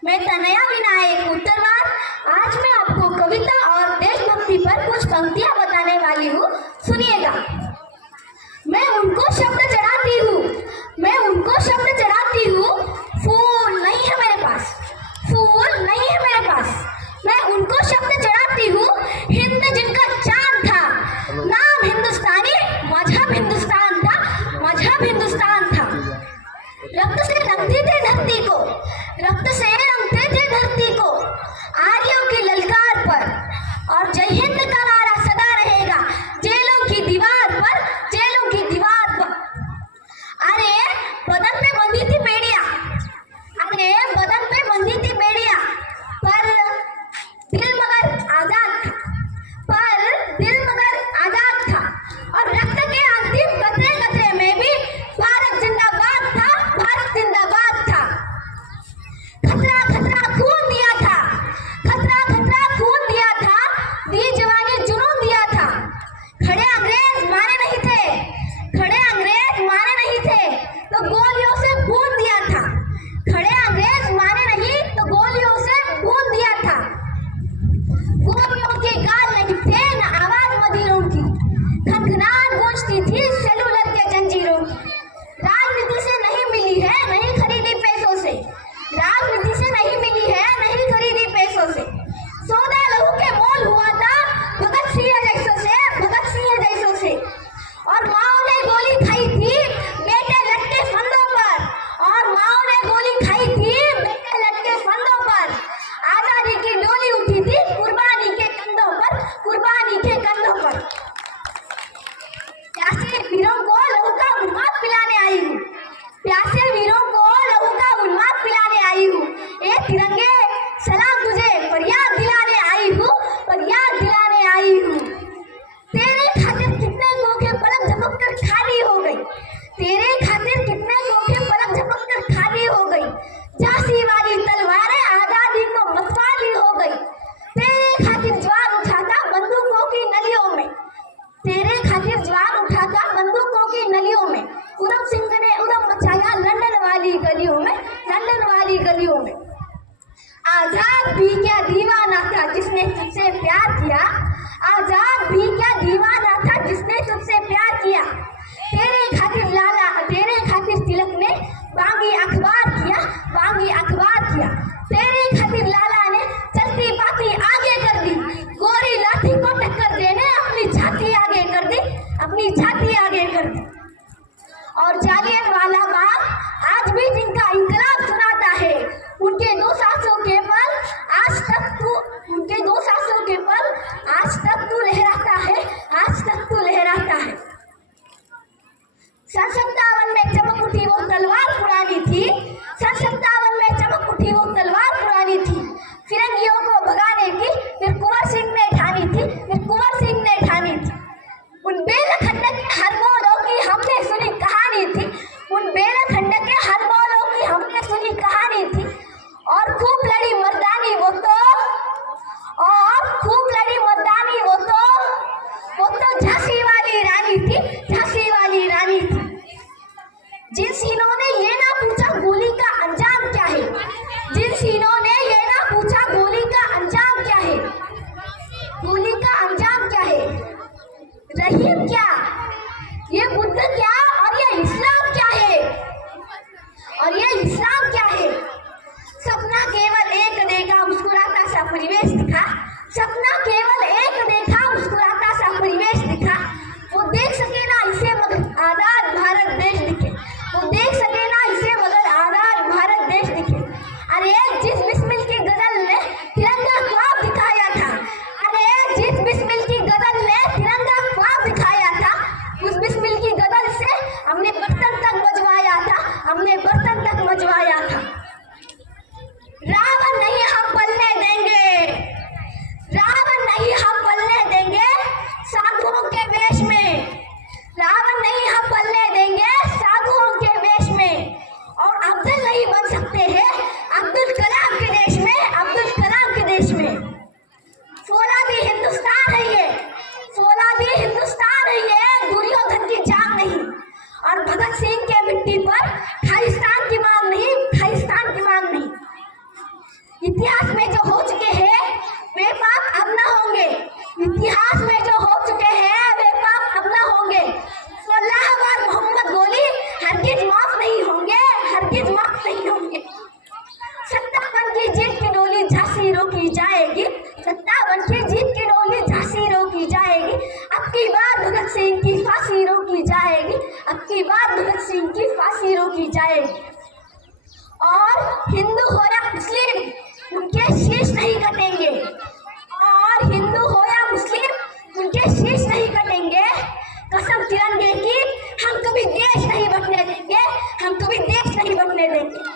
मैं तनया विनायक उत्तरवार। आज मैं आपको कविता और देशभक्ति पर कुछ पंक्तियां बताने वाली हूँ, सुनिएगा। मैं उनको शब्द चढ़ाती हूँ, मैं उनको शब्द चढ़ाती हूँ, फूल नहीं है मेरे पास, फूल नहीं है मेरे पास। मैं उनको शब्द चढ़ाती हूँ, हिंद जिनका चांद था, नाम हिंदुस्तानी, मजहब हिंदुस्तान था, मजहब हिंदुस्तान था। रक्त से रंगते थे धरती को, रक्त से रंगते थे धरती को, आर्यों की ललकार पर, और जय हिंद का नारा सदा रहेगा जेलों की दीवार पर, जेलों की दीवार पर। अरे बदन पे बंधी थी बेड़ियां, अरे बदन पे बंधी थी बेड़ियां, पर दिल मगर आजाद था, पर दिल मगर आजाद था। और रक्त के अंतिम कतरे कतरे में भी भारत जिंदाबाद था, भारत जिंदाबाद था। खतरा खतरा खून दिया था, खतरा खतरा खून दिया था, दी जवानी जुनून दिया था। खड़े अंग्रेज मारे नहीं थे, खड़े अंग्रेज मारे नहीं थे, तो गोलियों से भून दिया था। खड़े अंग्रेज मारे नहीं तो गोलियों से भून दिया था। गोलियों के गाल नहीं थे न आवाज मदीरों की, खनखनाहट गूंजती थी सेलुलर के जंजीरों की। राजनीति से नहीं मिली है, नहीं खरीदी पैसों से, राजनीति से नहीं मिली है, नहीं खरीदी पैसों से। सौदा लहू के मोल हुआ था भगत सिंह जैसों से, भगत सिंह जैसों से। और माओ ने गोली खाई थी बेटे लटके फंदों पर, और माओ ने गोली खाई थी बेटे लटके फंदों पर। आजादी की डोली उठी थी कुर्बानी के कंधों पर, कुर्बानी के कंधों पर। प्यासे वीरों को लहू का उन्माद पिलाने आई हूँ, प्यासे वीरों को लहू का उन्माद पिलाने आई हूँ। ए तिरंगे सलाम तुझे फरियाद दिलाने आई हूँ, फरियाद दिलाने आई हूँ। तेरे खातिर कितने लोगों के पलक झपक कर खाली हो गई, तेरे खातिर कितने लोगों के पलक झपक कर खाली हो गई। झांसी वाली तलवारें आजादी को मतवाली हो गई। तेरे खातिर ज्वार उठा था बंदूकों की नलियों में, तेरे खातिर ज्वार उठा था बंदूकों की नलियों में। उधम सिंह ने उधम मचाया लंदन वाली गलियों में, लंदन वाली गलियों में। आजाद भी क्या दीवाना था जिसने तुझसे प्यार किया, आजाद भी क्या दीवाना था जिसने तुझसे प्यार किया। तेरे खातिर लाला, तेरे खातिर तिलक ने बागी अखबार किया, बागी अखबार किया। तेरे खातिर लाला ने चलती बाती आगे कर दी, गोरी लाठी को टक्कर देने अपनी छाती आगे कर दी, अपनी छाती आगे कर दी। और जालियनवाला बाग आज भी जिनका इंकलाब सुनाता है, उनके दो सांसों के पल आज तक तू, उनके दो सांसों के पल आज तक तू लहराता है, आज तक तू लहराता है। 57 में चमक उठी वो तलवार पुरानी थी, 57 में चमक उठी वो तलवार पुरानी थी। फिरंगियों को भगाने की फिर कुंवर सिंह ने ठानी थी, फिर कुंवर सिंह ने ठानी थी। उन बेलखंड के हर बोलों की हमने सुनी कहानी थी, उन बेलखंड के हर बोलों की हमने सुनी कहानी थी। और खूब लड़ी मर्दानी वो तो, और खूब लड़ी मर्दानी वो तो झांसी वाली रानी थी, झांसी वाली रानी थी। जिन सीनों ने ये ना पूछा गोली का अंजाम क्या है, जिन सीनों ने ये ना पूछा गोली का अंजाम क्या है, गोली का अंजाम क्या है। रहीम क्या, ये बुद्ध क्या, और ये इस्लाम क्या है, और ये इस्लाम क्या है। सपना केवल एक देखा मुस्कुराता सा परिवेश दिखा, सपना केवल एक देखा मुस्कुराता सा परिवेश दिखा। वो देख सके ना इसे मगर आजाद भारत देश दिखे, वो देख सके ना इसे मगर आजाद भारत देश दिखे। अरे जिस बिस्मिल की गजल ने तिरंगा ख्वाब दिखाया था, अरे जिस बिस्मिल की गजल ने तिरंगा ख्वाब दिखाया था, उस बिस्मिल की गजल से हमने बर्तन तक बजवाया था, हमने बर्तन तक बजवाया था। रावण नहीं हम पलने देंगे, रावण नहीं इतिहास में जो हो चुके हैं वे पाप अब न होंगे। इतिहास में जो हो चुके हैं वे पाप अब न होंगे। 16 बार मोहम्मद गोली हरगिज माफ नहीं होंगे, हरगिज माफ नहीं होंगे। 57 की जीत की डोली झांसी रोकी जाएगी, 57 की जीत की डोली झांसी रोकी जाएगी। अब की बार भगत सिंह की फांसी रोकी जाएगी, अब की बार भगत सिंह की फांसी रोकी जाएगी। और हिंदू हो या मुस्लिम उनके शीश नहीं कटेंगे, और हिंदू हो या मुस्लिम उनके शीश नहीं कटेंगे। कसम तिरंगे की हम कभी देश नहीं बटने देंगे, हम कभी देश नहीं बटने देंगे।